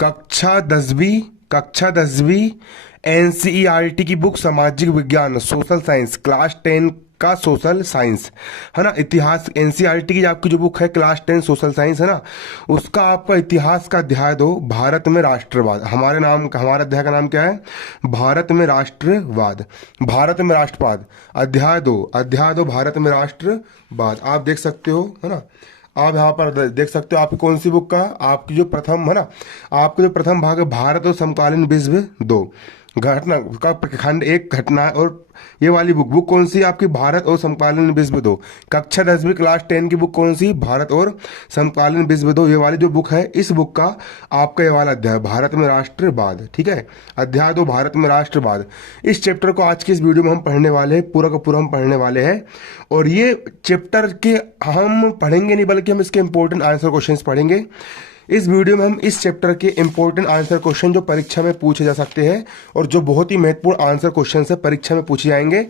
कक्षा 10वीं एनसीईआरटी की बुक सामाजिक विज्ञान सोशल साइंस क्लास 10 का सोशल साइंस, है ना। इतिहास एनसीईआरटी की आपकी जो बुक है क्लास 10 सोशल साइंस, है ना, उसका आपका इतिहास का अध्याय 2 भारत में राष्ट्रवाद। हमारा अध्याय का नाम क्या है? भारत में राष्ट्रवाद, भारत में राष्ट्रवाद। अध्याय 2 भारत में राष्ट्रवाद आप देख सकते हो, है ना। आप यहाँ पर देख सकते हो आपकी कौन सी बुक का, आपकी जो प्रथम, है ना, आपका जो प्रथम भाग है भारत और समकालीन विश्व 2 घटना का खंड 1 घटना। और ये वाली बुक कौन सी है आपकी? भारत और समकालीन विश्व 2। कक्षा 10वीं क्लास 10 की बुक कौन सी? भारत और समकालीन विश्व 2। ये वाली जो बुक है, इस बुक का आपका ये वाला अध्याय भारत में राष्ट्रवाद, ठीक है। अध्याय 2 भारत में राष्ट्रवाद। इस चैप्टर को आज की इस वीडियो में हम पढ़ने वाले हैं, पूरा का पूरा हम पढ़ने वाले हैं। और ये चैप्टर के हम पढ़ेंगे नहीं, बल्कि हम इसके इंपॉर्टेंट आंसर क्वेश्चंस पढ़ेंगे। इस वीडियो में हम इस चैप्टर के इंपॉर्टेंट आंसर क्वेश्चन जो परीक्षा में पूछे जा सकते हैं और जो बहुत ही महत्वपूर्ण आंसर क्वेश्चन से परीक्षा में पूछे जाएंगे,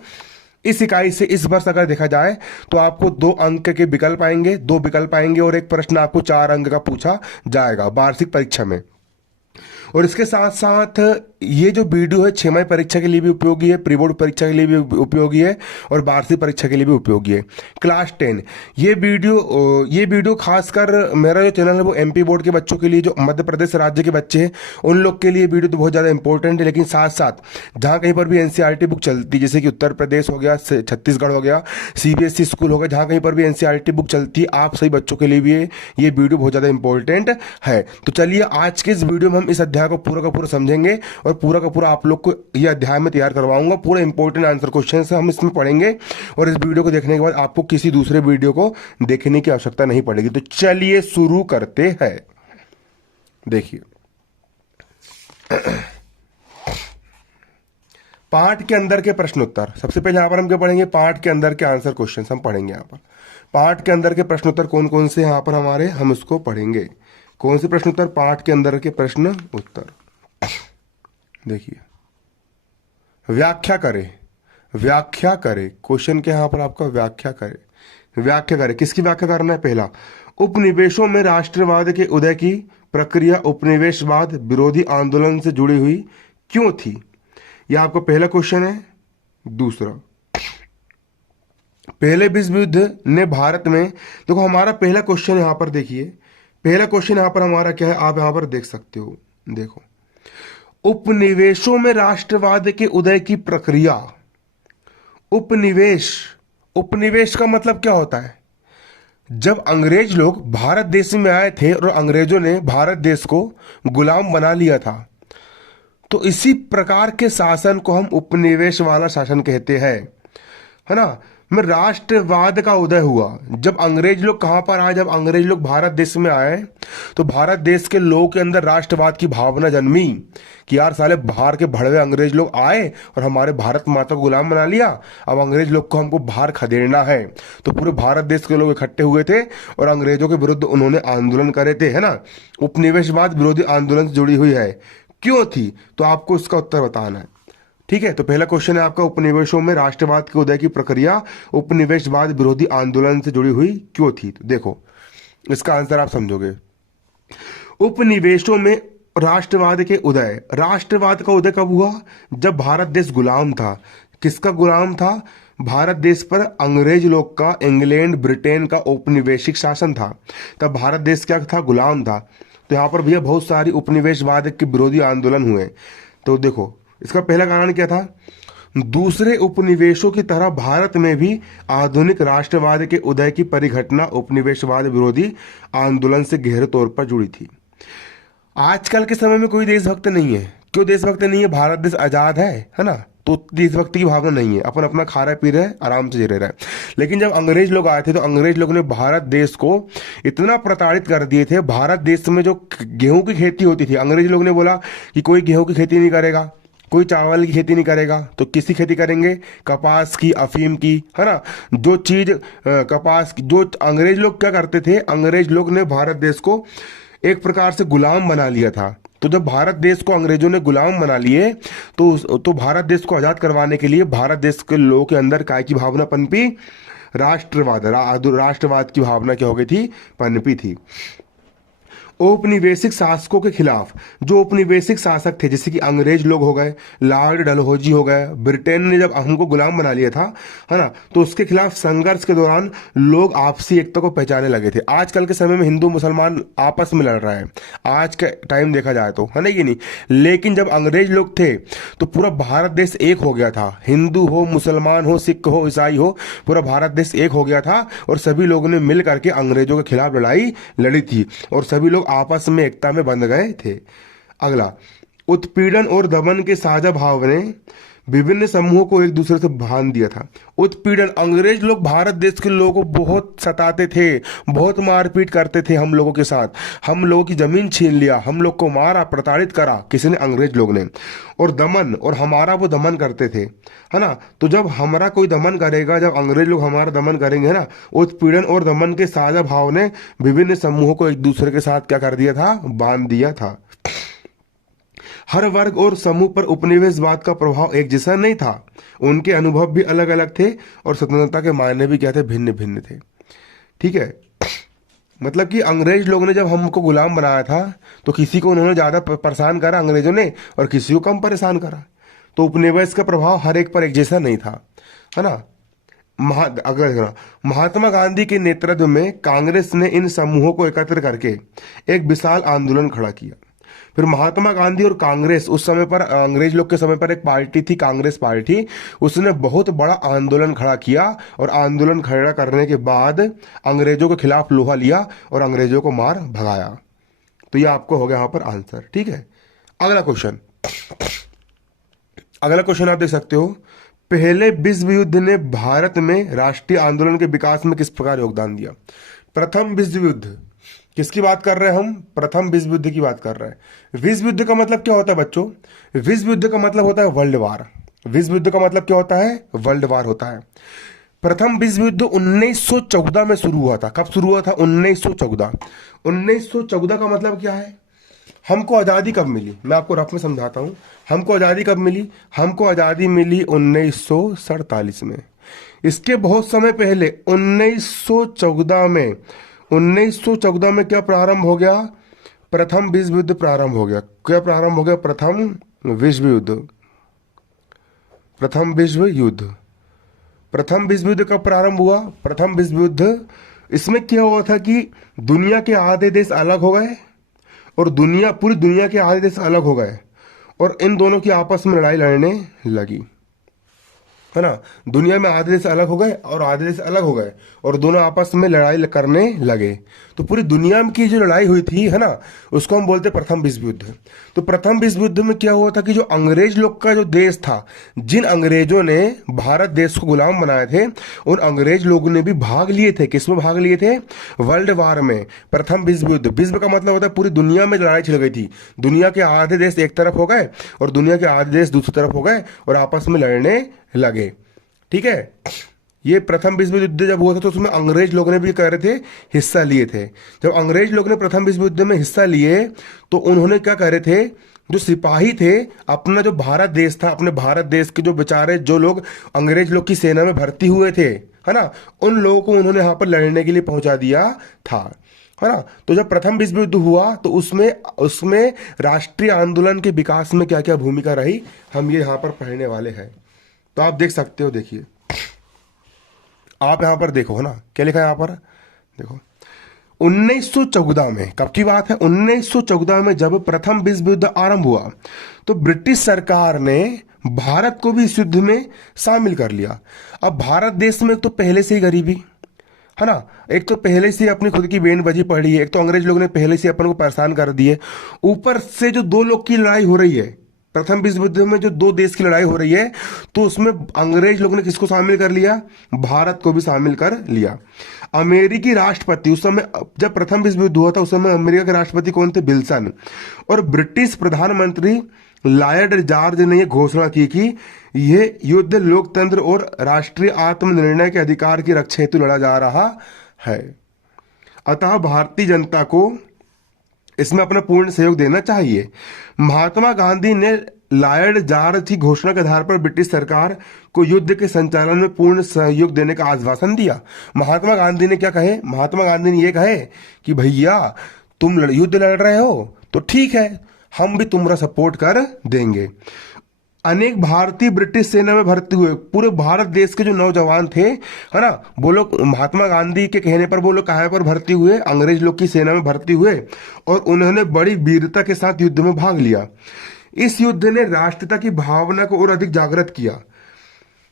इस इकाई से इस वर्ष अगर देखा जाए तो आपको 2 अंक के विकल्प आएंगे, 2 विकल्प आएंगे और एक प्रश्न आपको 4 अंक का पूछा जाएगा वार्षिक परीक्षा में। और इसके साथ साथ ये जो वीडियो है 6 परीक्षा के लिए भी उपयोगी है, प्री बोर्ड परीक्षा के लिए भी उपयोगी है और वार्षिक परीक्षा के लिए भी उपयोगी है। क्लास 10 ये वीडियो खासकर मेरा जो चैनल है वो एमपी बोर्ड के बच्चों के लिए, जो मध्य प्रदेश राज्य के बच्चे हैं उन लोग के लिए वीडियो तो बहुत ज़्यादा इंपॉर्टेंट है। लेकिन साथ साथ जहाँ कहीं पर भी एनसीईआरटी बुक चलती, जैसे कि उत्तर प्रदेश हो गया, छत्तीसगढ़ हो गया, सीबीएसई स्कूल हो गया, जहाँ कहीं पर भी एनसीईआरटी बुक चलती है, आप सभी बच्चों के लिए भी ये वीडियो बहुत ज़्यादा इंपॉर्टेंट है। तो चलिए आज के इस वीडियो में हम इस अध्याय को पूरा का पूरा समझेंगे और पूरा का पूरा आप लोग को ये अध्याय में तैयार करवाऊंगा। पूरा इंपॉर्टेंट आंसर क्वेश्चन से हम इसमें पढ़ेंगे और इस वीडियो को देखने के बाद आपको किसी दूसरे वीडियो को देखने की आवश्यकता नहीं पड़ेगी। तो चलिए शुरू करते हैं। देखिए पाठ के अंदर के प्रश्न उत्तर, सबसे पहले यहां पर हम क्या पढ़ेंगे? पाठ के अंदर के आंसर क्वेश्चन हम पढ़ेंगे। यहां पर पाठ के अंदर के प्रश्न उत्तर कौन कौन से यहां पर हमारे, हम उसको पढ़ेंगे। कौन से प्रश्न उत्तर? पाठ के अंदर के प्रश्न उत्तर। देखिए व्याख्या करें क्वेश्चन के यहां पर आपका व्याख्या करें किसकी व्याख्या करना है? पहला, उपनिवेशों में राष्ट्रवाद के उदय की प्रक्रिया उपनिवेशवाद विरोधी आंदोलन से जुड़ी हुई क्यों थी? यह आपका पहला क्वेश्चन है। दूसरा, पहले विश्व युद्ध ने भारत में, देखो हमारा पहला क्वेश्चन यहां पर देखिए, पहला क्वेश्चन यहां पर हमारा क्या है आप यहां पर देख सकते हो। देखो, उपनिवेशों में राष्ट्रवाद के उदय की प्रक्रिया। उपनिवेश का मतलब क्या होता है? जब अंग्रेज लोग भारत देश में आए थे और अंग्रेजों ने भारत देश को गुलाम बना लिया था, तो इसी प्रकार के शासन को हम उपनिवेश वाला शासन कहते हैं, है ना। में राष्ट्रवाद का उदय हुआ जब अंग्रेज लोग कहां पर आए, जब अंग्रेज लोग भारत देश में आए तो भारत देश के लोगों के अंदर राष्ट्रवाद की भावना जन्मी कि यार साले बाहर के भड़वे अंग्रेज लोग आए और हमारे भारत माता को गुलाम बना लिया, अब अंग्रेज लोग को हमको बाहर खदेड़ना है। तो पूरे भारत देश के लोग इकट्ठे हुए थे और अंग्रेजों के विरुद्ध उन्होंने आंदोलन करे थे, है ना। उपनिवेशवाद विरोधी आंदोलन से जुड़ी हुई है, क्यों थी? तो आपको इसका उत्तर बताना है, ठीक है। तो पहला क्वेश्चन है आपका, उपनिवेशों में राष्ट्रवाद के उदय की प्रक्रिया उपनिवेशवाद विरोधी आंदोलन से जुड़ी हुई क्यों थी? तो देखो इसका आंसर आप समझोगे। उपनिवेशों में राष्ट्रवाद का उदय कब हुआ? जब भारत देश गुलाम था। किसका गुलाम था? भारत देश पर अंग्रेज लोग का, इंग्लैंड ब्रिटेन का औपनिवेशिक शासन था। तब भारत देश क्या था? गुलाम था। तो यहाँ पर भैया बहुत सारी उपनिवेशवाद के विरोधी आंदोलन हुए। तो देखो इसका पहला कारण क्या था? दूसरे उपनिवेशों की तरह भारत में भी आधुनिक राष्ट्रवाद के उदय की परिघटना उपनिवेशवाद विरोधी आंदोलन से गहरे तौर पर जुड़ी थी। आजकल के समय में कोई देशभक्त नहीं है। क्यों देशभक्त नहीं है? भारत देश आजाद है ना, तो देशभक्ति की भावना नहीं है, अपन अपना खा रहे पी रहे आराम से जी रहे। लेकिन जब अंग्रेज लोग आए थे तो अंग्रेज लोगों ने भारत देश को इतना प्रताड़ित कर दिए थे। भारत देश में जो गेहूं की खेती होती थी, अंग्रेज लोग ने बोला कि कोई गेहूं की खेती नहीं करेगा, कोई चावल की खेती नहीं करेगा, तो किसकी खेती करेंगे? कपास की, अफीम की, है ना। जो चीज कपास की, जो अंग्रेज लोग क्या करते थे, अंग्रेज लोग ने भारत देश को एक प्रकार से गुलाम बना लिया था। तो जब भारत देश को अंग्रेजों ने गुलाम बना लिए तो भारत देश को आजाद करवाने के लिए भारत देश के लोगों के अंदर काय की भावना पनपी? राष्ट्रवाद की भावना क्या हो गई थी? पनपी थी। औपनिवेशिक शासकों के खिलाफ। जो औपनिवेशिक शासक थे जैसे कि अंग्रेज लोग हो गए, लॉर्ड डलहौजी हो गए, ब्रिटेन ने जब हमको गुलाम बना लिया था, है ना, तो उसके खिलाफ संघर्ष के दौरान लोग आपसी एकता को पहचाने लगे थे। आजकल के समय में हिंदू मुसलमान आपस में लड़ रहा है, आज का टाइम देखा जाए तो, है ना कि नहीं। लेकिन जब अंग्रेज लोग थे तो पूरा भारत देश एक हो गया था, हिंदू हो, मुसलमान हो, सिख हो, ईसाई हो, पूरा भारत देश एक हो गया था और सभी लोगों ने मिल करके अंग्रेजों के खिलाफ लड़ाई लड़ी थी और सभी लोग आपस में एकता में बंध गए थे। अगला, उत्पीड़न और दमन के साझा भाव ने विभिन्न समूहों को एक दूसरे से बांध दिया था। उत्पीड़न, अंग्रेज लोग भारत देश के लोगों को बहुत सताते थे, बहुत मारपीट करते थे हम लोगों के साथ, हम लोगों की जमीन छीन लिया, हम लोग को मारा, प्रताड़ित करा किसी ने, अंग्रेज लोग ने। और दमन, और हमारा वो दमन करते थे, है ना। तो जब हमारा कोई दमन करेगा, जब अंग्रेज लोग हमारा दमन करेंगे, है ना, उत्पीड़न और दमन के साझा भाव ने विभिन्न समूहों को एक दूसरे के साथ क्या कर दिया था, बांध दिया था। हर वर्ग और समूह पर उपनिवेशवाद का प्रभाव एक जैसा नहीं था, उनके अनुभव भी अलग अलग थे और स्वतंत्रता के मायने भी क्या थे, भिन्न भिन्न थे। ठीक है, मतलब कि अंग्रेज लोगों ने जब हमको गुलाम बनाया था तो किसी को उन्होंने ज़्यादा परेशान करा अंग्रेजों ने और किसी को कम परेशान करा, तो उपनिवेश का प्रभाव हर एक पर एक जैसा नहीं था, है ना। अगर महात्मा गांधी के नेतृत्व में कांग्रेस ने इन समूहों को एकत्र करके एक विशाल आंदोलन खड़ा किया। फिर महात्मा गांधी और कांग्रेस, उस समय पर अंग्रेज लोग के समय पर एक पार्टी थी कांग्रेस पार्टी, उसने बहुत बड़ा आंदोलन खड़ा किया और आंदोलन खड़ा करने के बाद अंग्रेजों के खिलाफ लोहा लिया और अंग्रेजों को मार भगाया। तो ये आपको हो गया यहाँ पर आंसर। ठीक है, अगला क्वेश्चन, अगला क्वेश्चन आप देख सकते हो, पहले विश्व युद्ध ने भारत में राष्ट्रीय आंदोलन के विकास में किस प्रकार योगदान दिया। प्रथम विश्व युद्ध, किसकी बात कर रहे हैं हम, प्रथम विश्व युद्ध की बात कर रहे हैं। विश्व युद्ध का मतलब क्या होता है बच्चों, विश्व युद्ध का मतलब होता है वर्ल्ड वार। विश्व युद्ध का मतलब क्या होता है, वर्ल्ड वार होता है। प्रथम विश्व युद्ध 1914 में शुरू हुआ था। कब शुरू हुआ था, 1914। 1914 का मतलब क्या है, हमको आज़ादी कब मिली, मैं आपको रफ में समझाता हूँ। हमको आज़ादी कब मिली, हमको आज़ादी मिली 1947 में। इसके बहुत समय पहले 1914 में, 1914 में क्या प्रारंभ हो गया, प्रथम विश्व युद्ध प्रारंभ हो गया। क्या प्रारंभ हो गया, प्रथम विश्व युद्ध। प्रथम विश्व युद्ध, प्रथम विश्व युद्ध कब प्रारंभ हुआ, प्रथम विश्व युद्ध, इसमें क्या हुआ था कि दुनिया के आधे देश अलग हो गए और पूरी दुनिया के आधे देश अलग हो गए और इन दोनों की आपस में लड़ाई लड़ने लगी, है ना। दुनिया में आधे देश अलग हो गए और आधे देश अलग हो गए और दोनों आपस में लड़ाई करने लगे। तो पूरी दुनिया की जो लड़ाई हुई थी, है ना, उसको हम बोलते प्रथम विश्व युद्ध। तो प्रथम विश्व युद्ध में क्या हुआ था कि जो अंग्रेज लोग का जो देश था, जिन अंग्रेजों ने भारत देश को गुलाम बनाए थे, उन अंग्रेज लोगों ने भी भाग लिए थे। किसमें भाग लिए थे, वर्ल्ड वार में। प्रथम विश्व युद्ध, विश्व का मतलब होता है पूरी दुनिया में लड़ाई छिड़ गई थी, दुनिया के आधे देश एक तरफ हो गए और दुनिया के आधे देश दूसरी तरफ हो गए और आपस में लड़ने लगे। ठीक है, ये प्रथम विश्व युद्ध जब हुआ था तो उसमें अंग्रेज लोगों ने भी कह रहे थे हिस्सा लिए थे। जब अंग्रेज लोग ने प्रथम विश्व युद्ध में हिस्सा लिए तो उन्होंने क्या कह रहे थे, जो सिपाही थे, अपना जो भारत देश था, अपने भारत देश के जो बेचारे जो लोग अंग्रेज लोग की सेना में भर्ती हुए थे, है ना, उन लोगों को उन्होंने यहाँ पर लड़ने के लिए पहुंचा दिया था, है ना। तो जब प्रथम विश्व युद्ध हुआ तो उसमें राष्ट्रीय आंदोलन के विकास में क्या क्या भूमिका रही, हम ये यहाँ पर पढ़ने वाले हैं। तो आप देख सकते हो, देखिए आप यहां पर देखो, है ना, क्या लिखा है यहां पर देखो। 1914 में, कब की बात है, 1914 में जब प्रथम विश्व युद्ध आरंभ हुआ तो ब्रिटिश सरकार ने भारत को भी इस युद्ध में शामिल कर लिया। अब भारत देश में तो पहले से ही गरीबी, है ना, एक तो पहले से अपनी खुद की बेन बजी पड़ी है, एक तो अंग्रेज लोगों ने पहले से अपन को परेशान कर दिए, ऊपर से जो दो लोग की लड़ाई हो रही है, प्रथम विश्व युद्ध में जो दो देश की लड़ाई हो रही है, तो उसमें अंग्रेज लोगों ने किसको शामिल कर लिया, भारत को भी शामिल कर लिया। अमेरिकी राष्ट्रपति उस समय, जब प्रथम विश्व युद्ध हुआ था उस समय अमेरिका के राष्ट्रपति कौन थे, विल्सन, और ब्रिटिश प्रधानमंत्री लॉर्ड जॉर्ज ने यह घोषणा की कि यह युद्ध लोकतंत्र और राष्ट्रीय आत्मनिर्णय के अधिकार की रक्षा हेतु लड़ा जा रहा है, अतः भारतीय जनता को इसमें अपना पूर्ण सहयोग देना चाहिए। महात्मा गांधी ने लॉर्ड जॉर्ज की घोषणा के आधार पर ब्रिटिश सरकार को युद्ध के संचालन में पूर्ण सहयोग देने का आश्वासन दिया। महात्मा गांधी ने क्या कहे, महात्मा गांधी ने यह कहे कि भैया तुम युद्ध लड़ रहे हो तो ठीक है, हम भी तुम्हारा सपोर्ट कर देंगे। अनेक भारतीय ब्रिटिश सेना में भर्ती हुए, पूरे भारत देश के जो नौजवान थे, है ना, वो लोग महात्मा गांधी के कहने पर वो लोग कहाँ पर भर्ती हुए, अंग्रेज लोग की सेना में भर्ती हुए और उन्होंने बड़ी वीरता के साथ युद्ध में भाग लिया। इस युद्ध ने राष्ट्रीयता की भावना को और अधिक जागृत किया।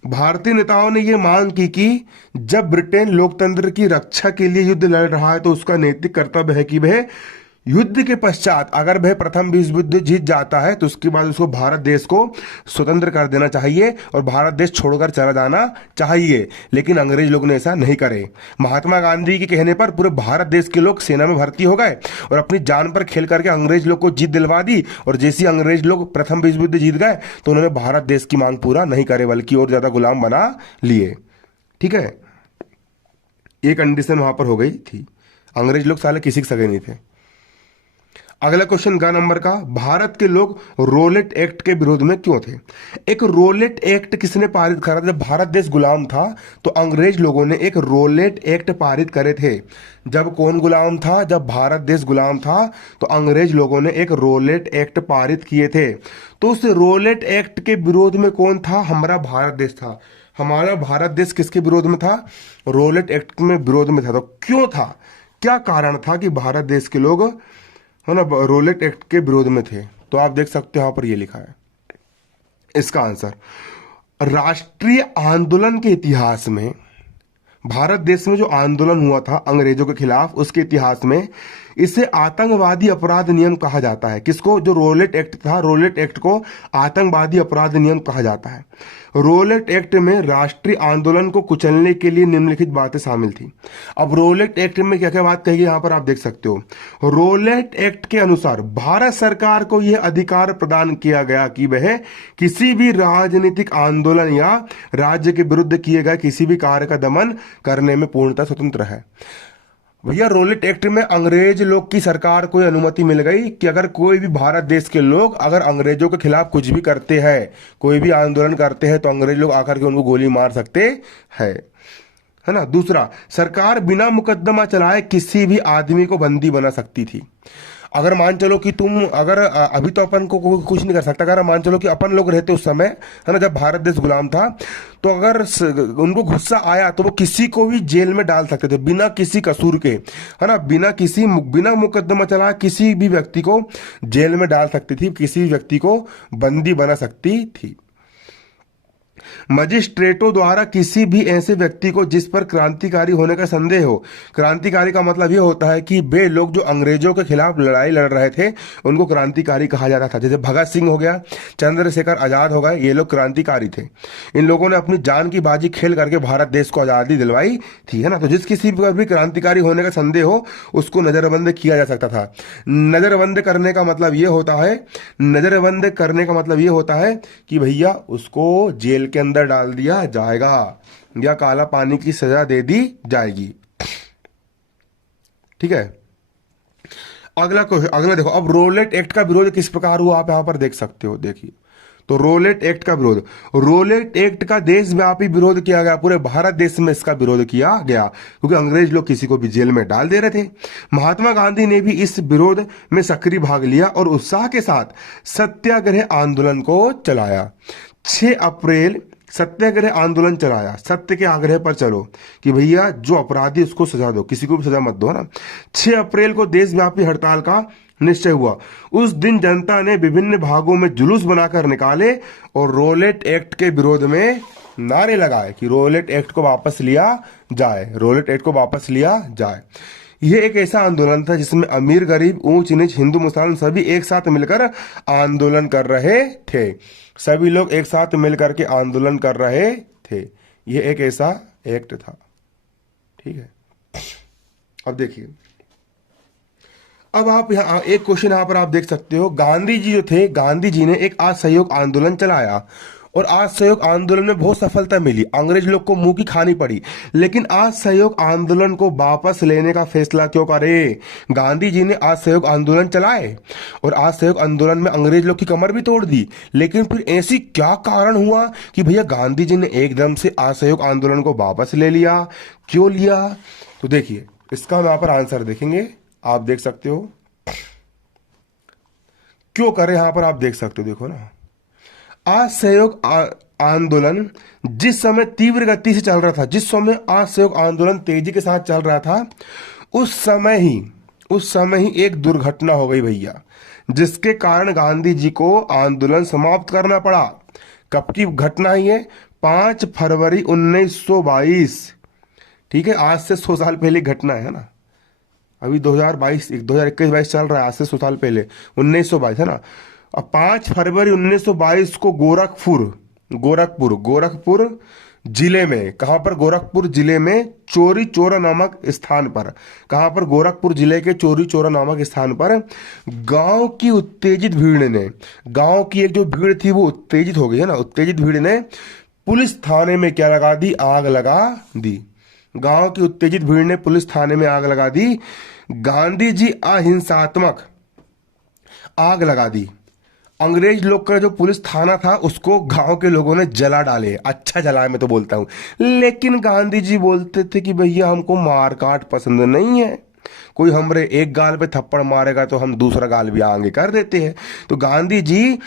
भारतीय नेताओं ने यह मांग की कि जब ब्रिटेन लोकतंत्र की रक्षा के लिए युद्ध लड़ रहा है तो उसका नैतिक कर्तव्य है कि वह युद्ध के पश्चात अगर वह प्रथम विश्व युद्ध जीत जाता है तो उसके बाद उसको भारत देश को स्वतंत्र कर देना चाहिए और भारत देश छोड़कर चला जाना चाहिए। लेकिन अंग्रेज लोग ने ऐसा नहीं करे। महात्मा गांधी के कहने पर पूरे भारत देश के लोग सेना में भर्ती हो गए और अपनी जान पर खेल करके अंग्रेज लोग को जीत दिलवा दी। और जैसे ही अंग्रेज लोग प्रथम विश्व युद्ध जीत गए तो उन्होंने भारत देश की मांग पूरा नहीं करे बल्कि और ज्यादा गुलाम बना लिए। ठीक है, ये कंडीशन वहां पर हो गई थी। अंग्रेज लोग साले किसी के सगे नहीं थे। अगला क्वेश्चन गा नंबर का, भारत के लोग रोलेट एक्ट के विरोध में क्यों थे? एक रोलेट एक्ट किसने पारित करा था? जब भारत देश गुलाम था तो अंग्रेज लोगों ने एक रोलेट एक्ट पारित करे थे। जब कौन गुलाम था? जब भारत देश गुलाम था तो अंग्रेज लोगों ने एक रोलेट एक्ट पारित किए थे। तो उस रोलेट एक्ट के विरोध में कौन था? हमारा भारत देश था। हमारा भारत देश किसके विरोध में था? रोलेट एक्ट में विरोध में था। तो क्यों था, क्या कारण था कि भारत देश के लोग, है ना, रोलेट एक्ट के विरोध में थे? तो आप देख सकते हो यहां पर ये लिखा है इसका आंसर। राष्ट्रीय आंदोलन के इतिहास में, भारत देश में जो आंदोलन हुआ था अंग्रेजों के खिलाफ, उसके इतिहास में इसे आतंकवादी अपराध नियम कहा जाता है। किसको? जो रोलेट एक्ट था, रोलेट एक्ट को आतंकवादी अपराध नियम कहा जाता है। रोलेट एक्ट में राष्ट्रीय आंदोलन को कुचलने के लिए निम्नलिखित बातें शामिल थी। अब रोलेट एक्ट में क्या क्या बात कही यहां पर आप देख सकते हो। रोलेट एक्ट के अनुसार भारत सरकार को यह अधिकार प्रदान किया गया कि वह किसी भी राजनीतिक आंदोलन या राज्य के विरुद्ध किए गए किसी भी कार्य का दमन करने में पूर्णतः स्वतंत्र है। भैया रोलेट एक्ट में अंग्रेज लोग की सरकार को अनुमति मिल गई कि अगर कोई भी भारत देश के लोग अगर अंग्रेजों के खिलाफ कुछ भी करते हैं, कोई भी आंदोलन करते हैं, तो अंग्रेज लोग आकर के उनको गोली मार सकते हैं, है ना। दूसरा, सरकार बिना मुकदमा चलाए किसी भी आदमी को बंदी बना सकती थी। अगर मान चलो कि तुम अगर अभी तो अपन को कुछ नहीं कर सकता, अगर मान चलो कि अपन लोग रहते उस समय, है ना, जब भारत देश गुलाम था, तो अगर उनको गुस्सा आया तो वो किसी को भी जेल में डाल सकते थे बिना किसी कसूर के, है ना, बिना मुकदमा चलाए किसी भी व्यक्ति को जेल में डाल सकती थी, किसी भी व्यक्ति को बंदी बना सकती थी। मजिस्ट्रेटों द्वारा किसी भी ऐसे व्यक्ति को जिस पर क्रांतिकारी होने का संदेह हो, क्रांतिकारी का मतलब ये होता है कि वे लोग जो अंग्रेजों के खिलाफ लड़ाई लड़ रहे थे उनको क्रांतिकारी कहा जाता था। जैसे भगत सिंह हो गया, चंद्रशेखर आजाद हो गए, ये लोग क्रांतिकारी थे। इन लोगों ने अपनी जान की बाजी खेल करके भारत देश को आजादी दिलवाई थी, है ना। तो जिस किसी पर भी क्रांतिकारी होने का संदेह हो उसको नजरबंद किया जा सकता था। नजरबंद करने का मतलब ये होता है, नजरबंद करने का मतलब ये होता है कि भैया उसको जेल के अंदर डाल दिया जाएगा या काला पानी की सजा दे दी जाएगी। ठीक है, अगला देखो। अब रोलेट एक्ट का विरोध किस प्रकार हुआ आप यहां पर देख सकते हो। देखिए, तो रोलेट एक्ट का विरोध, रोलेट एक्ट का देशव्यापी विरोध किया गया, पूरे भारत देश में इसका विरोध किया गया क्योंकि अंग्रेज लोग किसी को भी जेल में डाल दे रहे थे। महात्मा गांधी ने भी इस विरोध में सक्रिय भाग लिया और उत्साह के साथ सत्याग्रह आंदोलन को चलाया। 6 अप्रैल सत्याग्रह आंदोलन चलाया, सत्य के आग्रह पर चलो कि भैया जो अपराधी उसको सजा दो, किसी को भी सजा मत दो, ना। 6 अप्रैल को देशव्यापी हड़ताल का निश्चय हुआ। उस दिन जनता ने विभिन्न भागों में जुलूस बनाकर निकाले और रोलेट एक्ट के विरोध में नारे लगाए कि रोलेट एक्ट को वापस लिया जाए, रोलेट एक्ट को वापस लिया जाए। यह एक ऐसा आंदोलन था जिसमें अमीर गरीब ऊंच नीच हिंदू मुसलमान सभी एक साथ मिलकर आंदोलन कर रहे थे। सभी लोग एक साथ मिलकर के आंदोलन कर रहे थे। यह एक ऐसा एक्ट था। ठीक है, अब देखिए, अब आप यहाँ एक क्वेश्चन यहाँ पर आप देख सकते हो। गांधी जी जो थे, गांधी जी ने एक असहयोग आंदोलन चलाया और असहयोग आंदोलन में बहुत सफलता मिली, अंग्रेज लोग को मुंह की खानी पड़ी। लेकिन असहयोग आंदोलन को वापस लेने का फैसला क्यों करे? गांधी जी ने असहयोग आंदोलन चलाए और असहयोग आंदोलन में अंग्रेज लोग की कमर भी तोड़ दी। लेकिन फिर ऐसी क्या कारण हुआ कि भैया गांधी जी ने एकदम से असहयोग आंदोलन को वापस ले लिया? क्यों लिया? तो देखिए, इसका हम यहाँ पर आंसर देखेंगे, आप देख सकते हो। क्यों करे यहां पर आप देख सकते हो, देखो ना। असहयोग आंदोलन जिस समय तीव्र गति से चल रहा था, जिस समय असहयोग आंदोलन तेजी के साथ चल रहा था, उस समय ही एक दुर्घटना हो गई भैया, जिसके कारण गांधी जी को आंदोलन समाप्त करना पड़ा। कब की घटना है ये? 5 फरवरी 1922। ठीक है, आज से 100 साल पहले की घटना है ना। अभी 2021-22 चल रहा है, आज से 100 साल पहले 1922 है ना। अब 5 फरवरी 1922 को गोरखपुर जिले में, कहां पर? गोरखपुर जिले में चोरी चोरा नामक स्थान पर, कहां पर? गोरखपुर जिले के चोरी चोरा नामक स्थान पर गांव की उत्तेजित भीड़ ने, गांव की एक जो भीड़ थी वो उत्तेजित हो गई है ना, उत्तेजित भीड़ ने पुलिस थाने में क्या लगा दी? आग लगा दी। गांव की उत्तेजित भीड़ ने पुलिस थाने में आग लगा दी। गांधी जी अहिंसात्मक आग लगा दी। अंग्रेज लोग का जो पुलिस थाना था उसको गांव के लोगों ने जला डाले। अच्छा जला है, मैं तो बोलता हूं। लेकिन गांधी जी बोलते थे कि भैया हमको मार काट पसंद नहीं है, कोई हमरे एक गाल पे थप्पड़ मारेगा तो हम दूसरा गाल भी आगे कर देते हैं। तो गांधी जी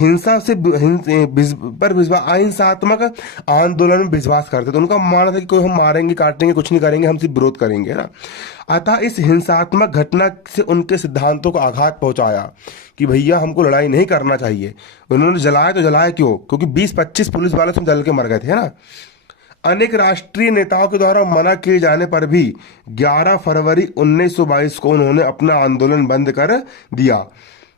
हिंसा से अहिंसात्मक आंदोलन में विश्वास करते थे। उनका मानना था कि कोई हम मारेंगे काटेंगे कुछ नहीं करेंगे, हम सिर्फ विरोध करेंगे ना। अतः इस हिंसात्मक घटना से उनके सिद्धांतों को आघात पहुंचाया कि भैया हमको लड़ाई नहीं करना चाहिए। उन्होंने जलाया तो जलाया क्यों? क्योंकि 20-25 पुलिस वाले उसमें जल के मर गए थे ना। अनेक राष्ट्रीय नेताओं के द्वारा मना किए जाने पर भी 11 फरवरी 1922 को उन्होंने अपना आंदोलन बंद कर दिया,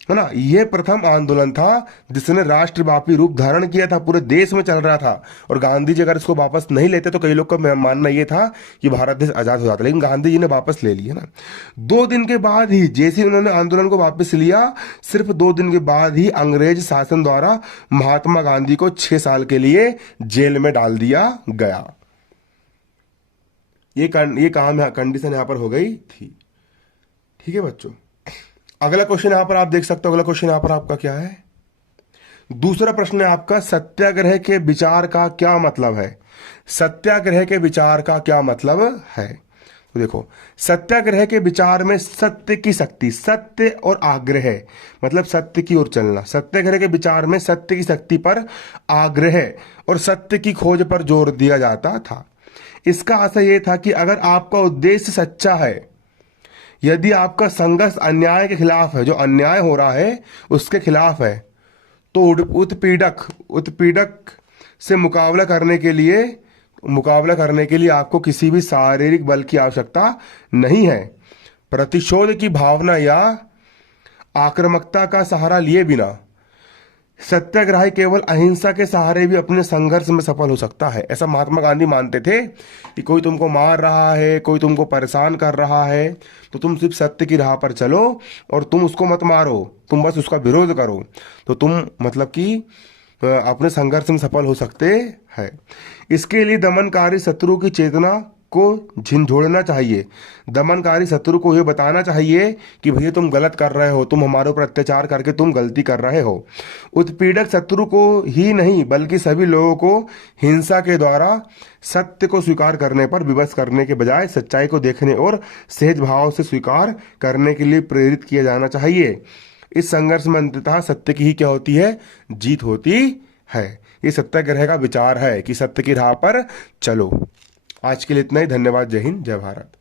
है ना। यह प्रथम आंदोलन था जिसने राष्ट्रव्यापी रूप धारण किया था, पूरे देश में चल रहा था। और गांधी जी अगर इसको वापस नहीं लेते तो कई लोग का मानना यह था कि भारत देश आजाद हो जाता, लेकिन गांधी जी ने वापस ले लिया ना। 2 दिन के बाद ही, जैसे उन्होंने आंदोलन को वापस लिया, सिर्फ 2 दिन के बाद ही अंग्रेज शासन द्वारा महात्मा गांधी को 6 साल के लिए जेल में डाल दिया गया। ये काम कंडीशन यहां पर हो गई थी। ठीक है बच्चों, अगला क्वेश्चन यहां पर आप देख सकते हो। अगला क्वेश्चन यहां पर आपका क्या है? दूसरा प्रश्न है आपका, सत्याग्रह के विचार का क्या मतलब है? सत्याग्रह के विचार का क्या मतलब है? तो देखो, सत्याग्रह के विचार में सत्य की शक्ति, सत्य और आग्रह मतलब सत्य की ओर चलना। सत्याग्रह के विचार में सत्य की शक्ति पर आग्रह और सत्य की खोज पर जोर दिया जाता था। इसका आशय यह था कि अगर आपका उद्देश्य सच्चा है, यदि आपका संघर्ष अन्याय के खिलाफ है, जो अन्याय हो रहा है उसके खिलाफ है, तो उत्पीड़क से मुकाबला करने के लिए आपको किसी भी शारीरिक बल की आवश्यकता नहीं है। प्रतिशोध की भावना या आक्रामकता का सहारा लिए बिना सत्याग्रही केवल अहिंसा के सहारे भी अपने संघर्ष में सफल हो सकता है। ऐसा महात्मा गांधी मानते थे कि कोई तुमको मार रहा है, कोई तुमको परेशान कर रहा है, तो तुम सिर्फ सत्य की राह पर चलो और तुम उसको मत मारो, तुम बस उसका विरोध करो, तो तुम मतलब कि अपने संघर्ष में सफल हो सकते हैं। इसके लिए दमनकारी शत्रु की चेतना को झिंझोड़ना चाहिए। दमनकारी शत्रु को यह बताना चाहिए कि भैया तुम गलत कर रहे हो, तुम हमारे ऊपर अत्याचार करके तुम गलती कर रहे हो। उत्पीड़क शत्रु को ही नहीं बल्कि सभी लोगों को हिंसा के द्वारा सत्य को स्वीकार करने पर विवश करने के बजाय सच्चाई को देखने और सहज भाव से स्वीकार करने के लिए प्रेरित किया जाना चाहिए। इस संघर्ष में अंततः सत्य की ही क्या होती है? जीत होती है। ये सत्याग्रह का विचार है कि सत्य की राह पर चलो। आज के लिए इतना ही। धन्यवाद। जय हिंद, जय भारत।